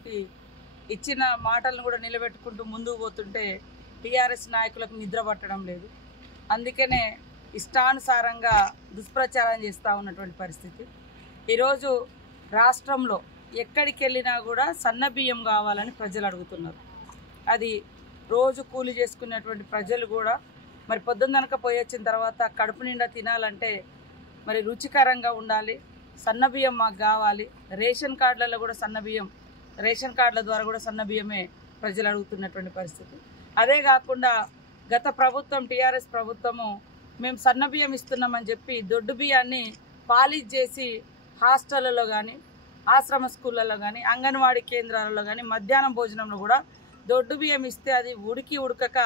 తోటి ఇచ్చిన మాటలను కూడా నిలబెట్టుకుంటూ ముందుకు పోతుంటే టీఆర్ఎస్ నాయకులకు నిద్ర పట్టడం లేదు. అందుకనే ఇష్టానుసారంగా దుష్ప్రచారం చేస్తూ ఉన్నటువంటి పరిస్థితి. ఈరోజు రాష్ట్రంలో ఎక్కడికి వెళ్ళినా కూడా సన్నబియ్యం కావాలని ప్రజలు అడుగుతున్నారు. అది రోజు కూలి చేసుకునేటువంటి ప్రజలు కూడా మరి పొద్దున్ననక పోయి వచ్చిన తర్వాత కడుపు నిండా తినాలంటే మరి రుచికరంగా ఉండాలి, సన్నబియ్యం మాకు కావాలి. రేషన్ కార్డులలో కూడా సన్నబియ్యం, రేషన్ కార్డుల ద్వారా కూడా సన్నబియ్యమే ప్రజలు అడుగుతున్నటువంటి పరిస్థితి. అదే కాకుండా గత ప్రభుత్వం టీఆర్ఎస్ ప్రభుత్వము మేము సన్నబియ్యం ఇస్తున్నామని చెప్పి దొడ్డు బియ్యాన్ని పాలిష్ చేసి హాస్టళ్లలో కానీ, ఆశ్రమ స్కూళ్ళలో కానీ, అంగన్వాడీ కేంద్రాలలో కానీ మధ్యాహ్నం భోజనంలో కూడా దొడ్డు బియ్యం ఇస్తే అది ఉడకక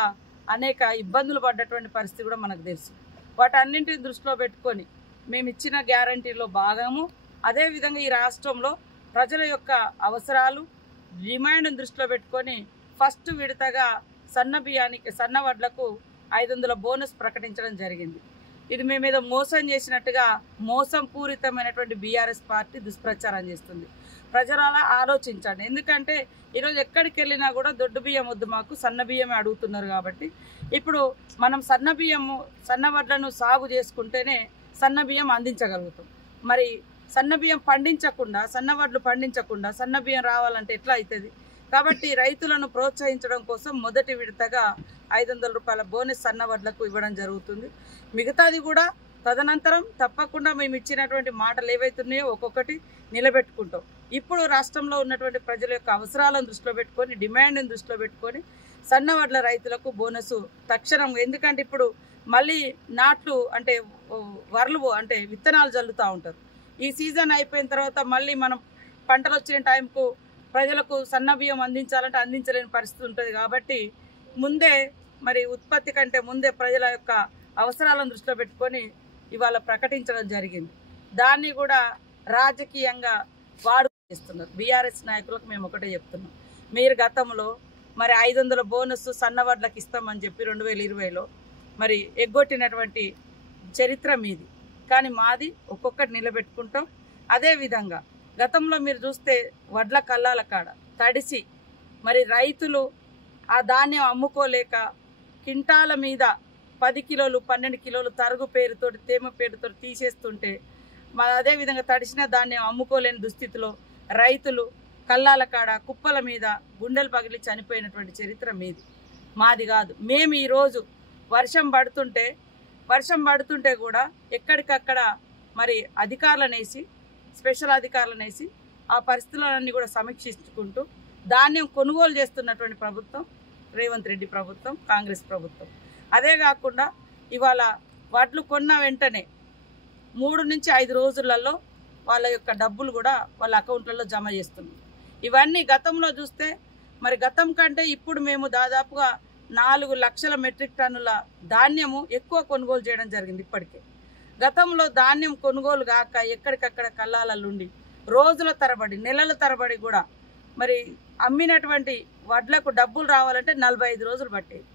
అనేక ఇబ్బందులు పడ్డటువంటి పరిస్థితి కూడా మనకు తెలుసు. వాటన్నింటిని దృష్టిలో పెట్టుకొని మేము ఇచ్చిన గ్యారంటీలో భాగము. అదేవిధంగా ఈ రాష్ట్రంలో ప్రజల యొక్క అవసరాలు, డిమాండ్ను దృష్టిలో పెట్టుకొని ఫస్ట్ విడతగా సన్న వడ్లకు 500 బోనస్ ప్రకటించడం జరిగింది. ఇది మేము ఏదో మోసం చేసినట్టుగా మోసం పూరితమైనటువంటి బీఆర్ఎస్ పార్టీ దుష్ప్రచారం చేస్తుంది. ప్రజల ఆలోచించండి. ఎందుకంటే ఈరోజు ఎక్కడికి వెళ్ళినా కూడా దొడ్డు బియ్యం వద్దు, మాకు సన్న బియ్యమే అడుగుతున్నారు. కాబట్టి ఇప్పుడు మనం సన్న వడ్లను సాగు చేసుకుంటేనే సన్న బియ్యం అందించగలుగుతాం. మరి సన్న బియ్యం పండించకుండా, సన్న వడ్లు పండించకుండా సన్న బియ్యం రావాలంటే ఎట్లా అవుతుంది? కాబట్టి రైతులను ప్రోత్సహించడం కోసం మొదటి విడతగా 500 రూపాయల బోనస్ సన్న వడ్లకు ఇవ్వడం జరుగుతుంది. మిగతాది కూడా తదనంతరం తప్పకుండా మేము ఇచ్చినటువంటి మాటలు ఏవైతున్నాయో ఒక్కొక్కటి నిలబెట్టుకుంటాం. ఇప్పుడు రాష్ట్రంలో ఉన్నటువంటి ప్రజల యొక్క అవసరాలను దృష్టిలో పెట్టుకొని, డిమాండ్ని దృష్టిలో పెట్టుకొని సన్న వడ్ల రైతులకు బోనసు తక్షణం. ఎందుకంటే ఇప్పుడు మళ్ళీ నాట్లు అంటే వరలు అంటే విత్తనాలు జల్లుతూ ఉంటారు. ఈ సీజన్ అయిపోయిన తర్వాత మళ్ళీ మనం పంటలు వచ్చిన టైంకు ప్రజలకు సన్న బియ్యం అందించాలంటే అందించలేని పరిస్థితి ఉంటుంది. కాబట్టి ముందే మరి ఉత్పత్తి కంటే ముందే ప్రజల యొక్క అవసరాలను దృష్టిలో పెట్టుకొని ఇవాళ ప్రకటించడం జరిగింది. దాన్ని కూడా రాజకీయంగా చేస్తున్నారు. బీఆర్ఎస్ నాయకులకు మేము ఒకటే చెప్తున్నాం, మీరు గతంలో మరి 500 బోనస్ సన్నవడ్లకు ఇస్తామని చెప్పి 2020లో మరి ఎగ్గొట్టినటువంటి చరిత్ర మీది. కానీ మాది ఒక్కొక్కటి నిలబెట్టుకుంటాం. అదేవిధంగా గతంలో మీరు చూస్తే వడ్ల కల్లాల కాడ తడిసి మరి రైతులు ఆ ధాన్యం అమ్ముకోలేక కింటాల మీద 10 కిలోలు 12 కిలోలు తరుగు పేరుతోటి, తేమ పేరుతో తీసేస్తుంటే అదేవిధంగా తడిసిన ధాన్యం అమ్ముకోలేని దుస్థితిలో రైతులు కల్లాల కాడ కుప్పల మీద గుండెలు పగిలి చనిపోయినటువంటి చరిత్ర మీది, మాది కాదు. మేము ఈరోజు వర్షం పడుతుంటే కూడా ఎక్కడికక్కడ మరి అధికారులను వేసి, స్పెషల్ అధికారులను వేసి ఆ పరిస్థితులన్నీ కూడా సమీక్షించుకుంటూ ధాన్యం కొనుగోలు చేస్తున్నటువంటి ప్రభుత్వం రేవంత్ రెడ్డి ప్రభుత్వం, కాంగ్రెస్ ప్రభుత్వం. అదే కాకుండా ఇవాళ వడ్లు కొన్న వెంటనే 3 నుంచి 5 రోజులలో వాళ్ళ యొక్క డబ్బులు కూడా వాళ్ళ అకౌంట్లలో జమ చేస్తున్నారు. ఇవన్నీ గతంలో చూస్తే మరి గతం కంటే ఇప్పుడు మేము దాదాపుగా 4 లక్షల మెట్రిక్ టన్నుల ధాన్యము ఎక్కువ కొనుగోలు చేయడం జరిగింది. ఇప్పటికే గతంలో ధాన్యం కొనుగోలు కాక ఎక్కడికక్కడ కల్లాలలుండి రోజుల తరబడి, నెలల తరబడి కూడా మరి అమ్మినటువంటి వడ్లకు డబ్బులు రావాలంటే 45 రోజులు పట్టేది.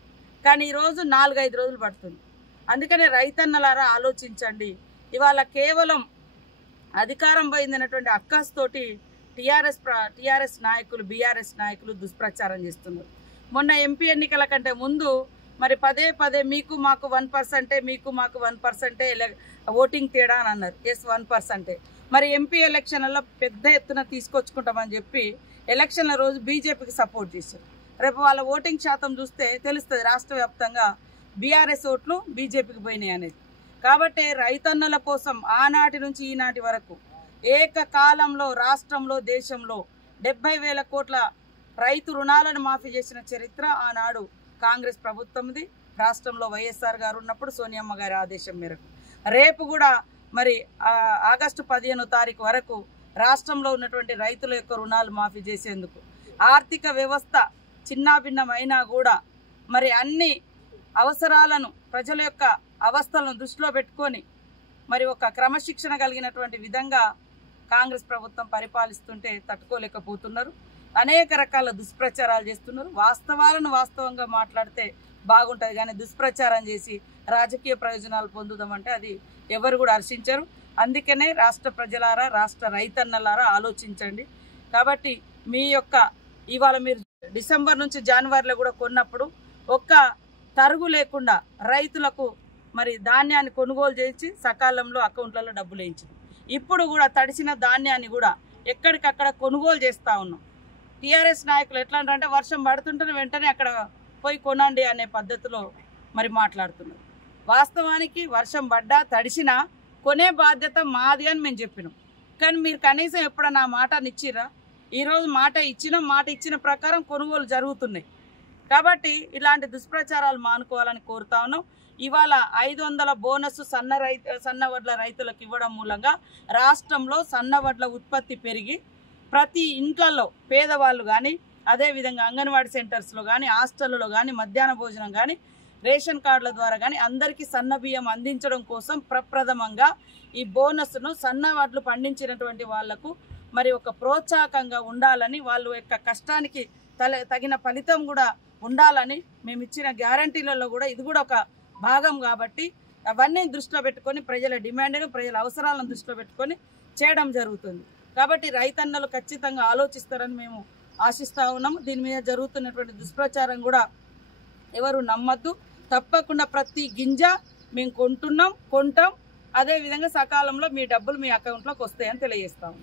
కానీ ఈరోజు 4-5 రోజులు పడుతుంది. అందుకనే రైతన్నలారా ఆలోచించండి. ఇవాళ కేవలం అధికారం పోయిందనేటువంటి అక్కస్తోటి టీఆర్ఎస్ నాయకులు, బీఆర్ఎస్ నాయకులు దుష్ప్రచారం చేస్తున్నారు. మొన్న ఎంపీ ఎన్నికల కంటే ముందు మరి పదే మీకు మాకు 1%, మీకు మాకు 1% ఓటింగ్ తేడా అని అన్నారు. ఎస్ 1%. మరి ఎంపీ ఎలక్షన్లలో పెద్ద ఎత్తున తీసుకొచ్చుకుంటామని చెప్పి ఎలక్షన్ల రోజు బీజేపీకి సపోర్ట్ చేశారు. రేపు వాళ్ళ ఓటింగ్ శాతం చూస్తే తెలుస్తుంది రాష్ట్ర వ్యాప్తంగా బీఆర్ఎస్ ఓట్లు బీజేపీకి పోయినాయి అనేది. కాబట్టి రైతన్నల కోసం ఆనాటి నుంచి ఈనాటి వరకు ఏకకాలంలో రాష్ట్రంలో, దేశంలో 70,000 కోట్ల రైతు రుణాలను మాఫీ చేసిన చరిత్ర ఆనాడు కాంగ్రెస్ ప్రభుత్వంది. రాష్ట్రంలో వైఎస్ఆర్ గారు ఉన్నప్పుడు సోనియమ్మ గారి ఆదేశం మేరకు రేపు కూడా మరి ఆగస్టు 15వ తారీఖు వరకు రాష్ట్రంలో ఉన్నటువంటి రైతుల యొక్క రుణాలు మాఫీ చేసేందుకు ఆర్థిక వ్యవస్థ చిన్నాభిన్నమైనా కూడా మరి అన్ని అవసరాలను, ప్రజల యొక్క అవస్థలను దృష్టిలో పెట్టుకొని మరి ఒక క్రమశిక్షణ కలిగినటువంటి విధంగా కాంగ్రెస్ ప్రభుత్వం పరిపాలిస్తుంటే తట్టుకోలేకపోతున్నారు. అనేక రకాల దుష్ప్రచారాలు చేస్తున్నారు. వాస్తవాలను వాస్తవంగా మాట్లాడితే బాగుంటుంది, కానీ దుష్ప్రచారం చేసి రాజకీయ ప్రయోజనాలు పొందుదామంటే అది ఎవరు కూడా హర్షించరు. అందుకనే రాష్ట్ర ప్రజలారా, రాష్ట్ర రైతన్నలారా ఆలోచించండి. కాబట్టి మీ యొక్క ఇవాళ మీరు డిసెంబర్ నుంచి జనవరిలో కూడా కొన్నప్పుడు ఒక్క తరుగు లేకుండా రైతులకు మరి ధాన్యాన్ని కొనుగోలు చేసి సకాలంలో అకౌంట్లలో డబ్బులు వేయించింది. ఇప్పుడు కూడా తడిసిన ధాన్యాన్ని కూడా ఎక్కడికక్కడ కొనుగోలు చేస్తూ ఉన్నాం. టీఆర్ఎస్ నాయకులు ఎట్లా అంటే వర్షం పడుతుంటే వెంటనే అక్కడ పోయి కొనండి అనే పద్ధతిలో మరి మాట్లాడుతున్నారు. వాస్తవానికి వర్షం పడ్డా తడిసినా కొనే బాధ్యత మాది అని మేము చెప్పినాం. కానీ మీరు కనీసం ఎప్పుడన్నా మాటని ఇచ్చిరా? ఈరోజు మాట ఇచ్చిన ప్రకారం కొనుగోలు జరుగుతున్నాయి. కాబట్టి ఇలాంటి దుష్ప్రచారాలు మానుకోవాలని కోరుతా ఉన్నాం. ఇవాళ 500 బోనస్ సన్నవడ్ల రైతులకు ఇవ్వడం మూలంగా రాష్ట్రంలో సన్నవడ్ల ఉత్పత్తి పెరిగి ప్రతి ఇంట్లలో పేదవాళ్ళు కానీ, అదేవిధంగా అంగన్వాడీ సెంటర్స్లో కానీ, హాస్టల్లో కానీ, మధ్యాహ్న భోజనం కానీ, రేషన్ కార్డుల ద్వారా కానీ అందరికీ సన్న బియ్యం అందించడం కోసం ప్రప్రథమంగా ఈ బోనస్ను సన్నవడ్లు పండించినటువంటి వాళ్లకు మరి ఒక ప్రోత్సాహకంగా ఉండాలని, వాళ్ళు యొక్క కష్టానికి తగిన ఫలితం కూడా ఉండాలని మేము ఇచ్చిన గ్యారంటీలలో కూడా ఇది కూడా ఒక భాగం. కాబట్టి అవన్నీ దృష్టిలో పెట్టుకొని ప్రజల డిమాండ్ను, ప్రజల అవసరాలను దృష్టిలో పెట్టుకొని చేయడం జరుగుతుంది. కాబట్టి రైతన్నలు ఖచ్చితంగా ఆలోచిస్తారని మేము ఆశిస్తూ ఉన్నాము. దీని మీద జరుగుతున్నటువంటి దుష్ప్రచారం కూడా ఎవరు నమ్మద్దు. తప్పకుండా ప్రతి గింజ మేము కొంటాం. అదేవిధంగా సకాలంలో మీ డబ్బులు మీ అకౌంట్లోకి వస్తాయని తెలియజేస్తాము.